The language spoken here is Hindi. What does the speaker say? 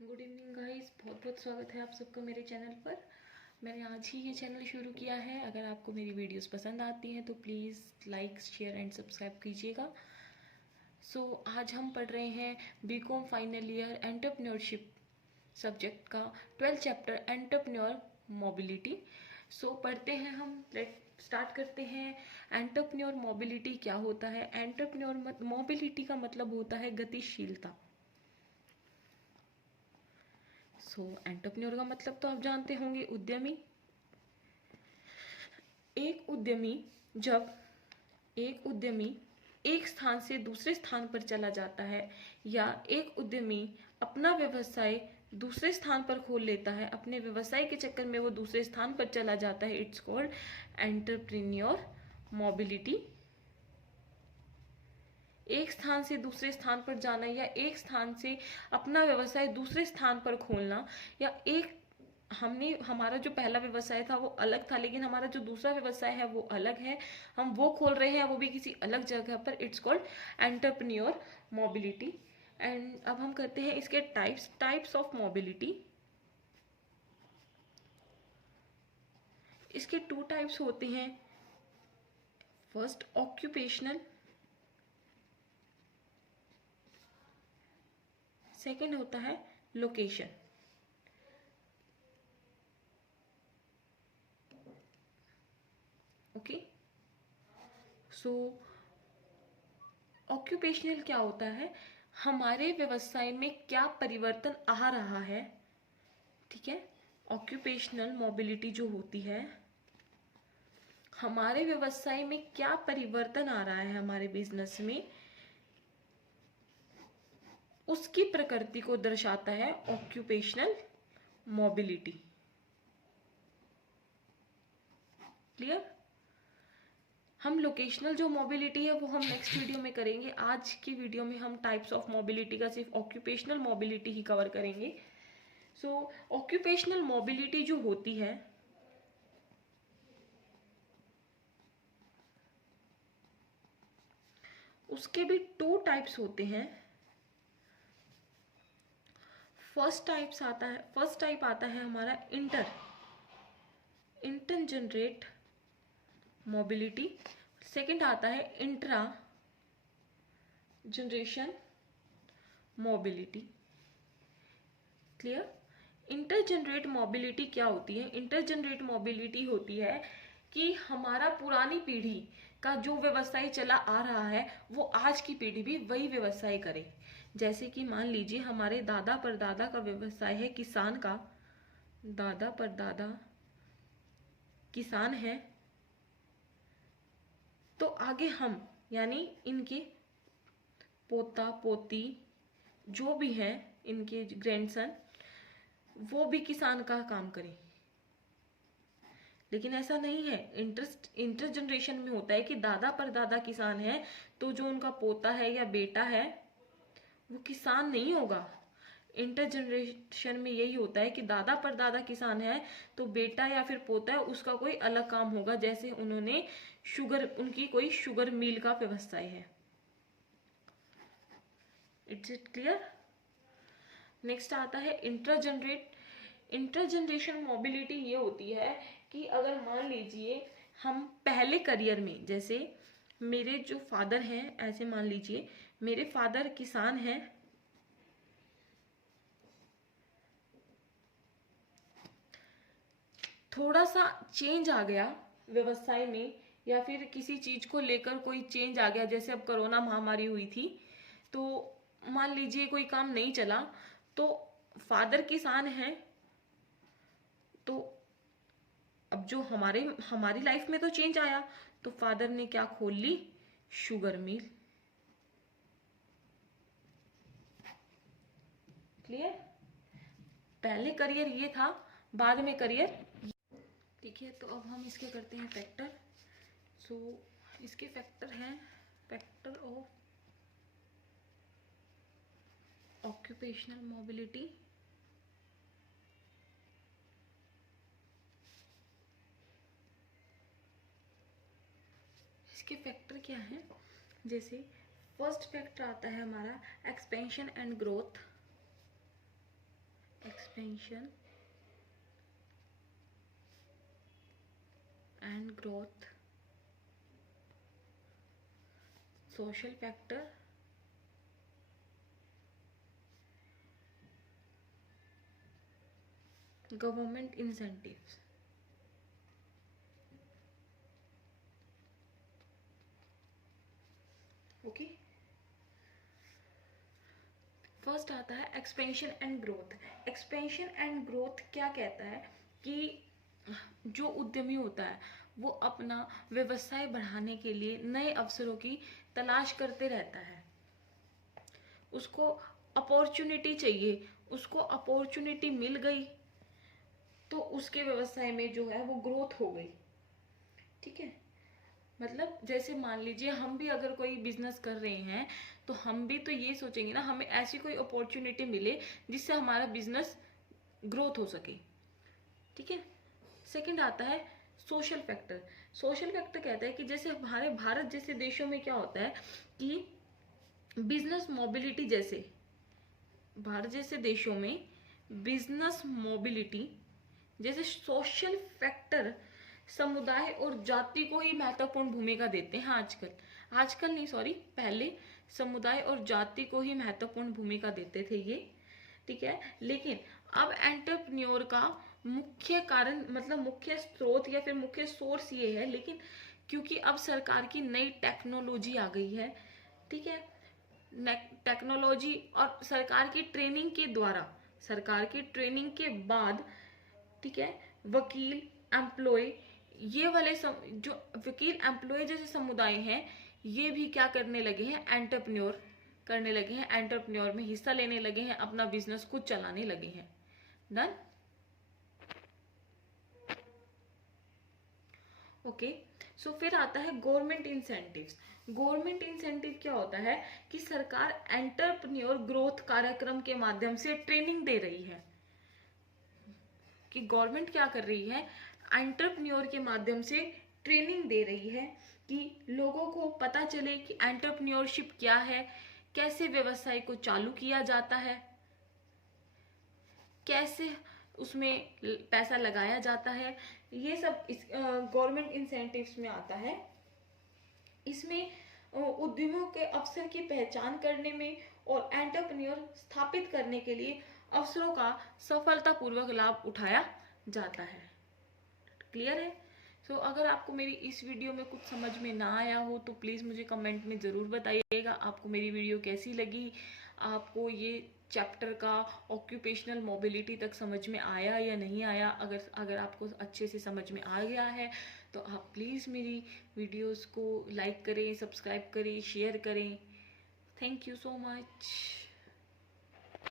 गुड इवनिंग गाइस, बहुत बहुत स्वागत है आप सबका मेरे चैनल पर। मैंने आज ही ये चैनल शुरू किया है। अगर आपको मेरी वीडियोस पसंद आती हैं तो please like share and subscribe कीजिएगा। आज हम पढ़ रहे हैं BCom final year entrepreneurship subject का 12th चैप्टर एंटरप्रेन्योर मोबिलिटी। पढ़ते हैं हम। लेट स्टार्ट करते हैं। एंटरप्रेन्योर मोबिलिटी क्या होता है? एंटरप्रेन्योर मोबिलिटी का मतलब होता है गतिशीलता। एंटरप्रेन्योर का मतलब तो आप जानते होंगे, उद्यमी। एक उद्यमी एक स्थान से दूसरे स्थान पर चला जाता है, या एक उद्यमी अपना व्यवसाय दूसरे स्थान पर खोल लेता है, अपने व्यवसाय के चक्कर में वो दूसरे स्थान पर चला जाता है। It's called entrepreneur mobility. एक स्थान से दूसरे स्थान पर जाना, या एक स्थान से अपना व्यवसाय दूसरे स्थान पर खोलना, या हमारा जो पहला व्यवसाय था वो अलग था, लेकिन हमारा जो दूसरा व्यवसाय है वो अलग है, हम वो खोल रहे हैं, वो भी किसी अलग जगह पर। It's called entrepreneur mobility. And अब हम करते हैं इसके टाइप्स ऑफ मोबिलिटी। इसके 2 टाइप्स होते हैं। फर्स्ट ऑक्यूपेशनल, सेकेंड होता है लोकेशन। ओके, ऑक्यूपेशनल क्या होता है? हमारे व्यवसाय में क्या परिवर्तन आ रहा है, ठीक है। ऑक्यूपेशनल मोबिलिटी जो होती है, हमारे व्यवसाय में क्या परिवर्तन आ रहा है, हमारे बिजनेस में, उसकी प्रकृति को दर्शाता है ऑक्यूपेशनल मोबिलिटी। क्लियर? हम लोकेशनल जो मोबिलिटी है वो हम नेक्स्ट वीडियो में करेंगे। आज की वीडियो में हम टाइप्स ऑफ मोबिलिटी का सिर्फ ऑक्यूपेशनल मोबिलिटी ही कवर करेंगे। ऑक्यूपेशनल मोबिलिटी जो होती है, उसके भी 2 टाइप्स होते हैं। फर्स्ट टाइप आता है हमारा इंटर जनरेट मोबिलिटी। सेकंड आता है intra generation mobility. Clear? Inter generate mobility क्या होती है? इंटर जनरेट मोबिलिटी होती है कि हमारा पुरानी पीढ़ी का जो व्यवसाय चला आ रहा है वो आज की पीढ़ी भी वही व्यवसाय करे। जैसे कि मान लीजिए हमारे दादा परदादा का व्यवसाय है किसान का, दादा परदादा किसान है, तो आगे हम यानी इनके पोता पोती जो भी हैं, इनके ग्रैंडसन, वो भी किसान का काम करें। लेकिन ऐसा नहीं है। इंटर जनरेशन में होता है कि दादा परदादा किसान है, तो जो उनका पोता है या बेटा है वो किसान नहीं होगा। इंटर जनरेशन में यही होता है कि दादा परदादा किसान है, तो बेटा या फिर पोता है उसका कोई अलग काम होगा। जैसे उनकी कोई शुगर मिल का व्यवसाय है। It's it clear? नेक्स्ट आता है इंटर जनरेशन मोबिलिटी। ये होती है कि अगर मान लीजिए हम पहले करियर में, जैसे मेरे जो फादर हैं, ऐसे मान लीजिए मेरे फादर किसान हैं, थोड़ा सा चेंज आ गया व्यवसाय में, या फिर किसी चीज को लेकर कोई चेंज आ गया, जैसे अब कोरोना महामारी हुई थी, तो मान लीजिए कोई काम नहीं चला, तो फादर किसान हैं, तो अब जो हमारी लाइफ में तो चेंज आया, तो फादर ने क्या खोल ली? Sugar mill. क्लियर? पहले करियर ये था, बाद में करियर। ठीक है, तो अब हम इसके करते हैं फैक्टर। इसके फैक्टर हैं फैक्टर ऑफ ऑक्यूपेशनल मोबिलिटी। इसके फैक्टर क्या है? जैसे फर्स्ट फैक्टर आता है हमारा expansion and growth. expansion and growth, social factor, government incentives. Okay, first आता है expansion and growth. Expansion and growth क्या कहता है कि जो उद्यमी होता है वो अपना व्यवसाय बढ़ाने के लिए नए अवसरों की तलाश करते रहता है। उसको अपॉर्चुनिटी चाहिए, उसको अपॉर्चुनिटी मिल गई तो उसके व्यवसाय में जो है वो ग्रोथ हो गई। ठीक है, मतलब जैसे मान लीजिए हम भी अगर कोई बिजनेस कर रहे हैं तो हम भी तो ये सोचेंगे ना, हमें ऐसी कोई अपॉर्चुनिटी मिले जिससे हमारा बिजनेस ग्रोथ हो सके। ठीक है, सेकंड आता है सोशल फैक्टर। सोशल फैक्टर कहता है कि जैसे हमारे भारत जैसे देशों में क्या होता है कि बिजनेस मोबिलिटी, जैसे भारत जैसे देशों में बिजनेस मोबिलिटी जैसे सोशल फैक्टर समुदाय और जाति को ही महत्वपूर्ण भूमिका देते हैं। आजकल नहीं, सॉरी, पहले समुदाय और जाति को ही महत्वपूर्ण भूमिका देते थे ये। ठीक है, लेकिन अब एंटरप्रेन्योर का मुख्य कारण, मतलब मुख्य स्रोत या फिर मुख्य सोर्स ये है, लेकिन क्योंकि अब सरकार की नई टेक्नोलॉजी आ गई है। ठीक है, टेक्नोलॉजी और सरकार की ट्रेनिंग के द्वारा, सरकार की ट्रेनिंग के बाद, ठीक है, वकील, एम्प्लॉय, ये वाले जो वकील एम्प्लॉय जैसे समुदाय हैं ये भी क्या करने लगे हैं, एंटरप्रेन्योर करने लगे हैं, एंटरप्रेन्योर में हिस्सा लेने लगे हैं, अपना बिजनेस खुद चलाने लगे हैं। डन। ओके, सो फिर आता है गवर्नमेंट इंसेंटिव्स। गवर्नमेंट इंसेंटिव क्या होता है कि सरकार एंटरप्रेन्योर ग्रोथ कार्यक्रम के माध्यम से ट्रेनिंग दे रही है। कि गवर्नमेंट क्या कर रही है, एंटरप्रेन्योर के माध्यम से ट्रेनिंग दे रही है कि लोगों को पता चले कि एंटरप्रेन्योरशिप क्या है, कैसे व्यवसाय को चालू किया जाता है, कैसे उसमें पैसा लगाया जाता है। ये सब इस गवर्नमेंट इंसेंटिव्स में आता है। इसमें उद्यमों के अवसर की पहचान करने में और एंटरप्रेन्योर स्थापित करने के लिए अवसरों का सफलतापूर्वक लाभ उठाया जाता है। क्लियर है? सो अगर आपको मेरी इस वीडियो में कुछ समझ में ना आया हो तो प्लीज़ मुझे कमेंट में ज़रूर बताइएगा आपको मेरी वीडियो कैसी लगी, आपको ये चैप्टर का ऑक्यूपेशनल मोबिलिटी तक समझ में आया या नहीं आया। अगर आपको अच्छे से समझ में आ गया है तो आप प्लीज़ मेरी वीडियोस को लाइक करें, सब्सक्राइब करें, शेयर करें। Thank you so much.